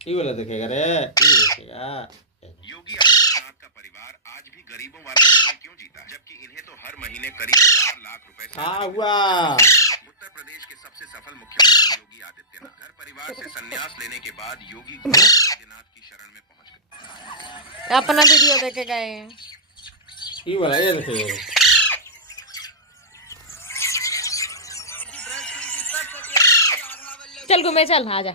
ये वाला देखेगा रे, ये देखेगा। योगी आदित्यनाथ का परिवार आज भी गरीबों वाला जीवन क्यों जीता, जबकि इन्हें तो हर महीने करीब 4 लाख रुपए हुआ। उत्तर प्रदेश के सबसे सफल मुख्यमंत्री योगी आदित्यनाथ घर परिवार से संन्यास लेने के बाद योगी आदित्यनाथ की शरण में पहुंच गए। अपना वीडियो देखे गए। ये वाला ये देखेगा। चल घूमे, चल आजा।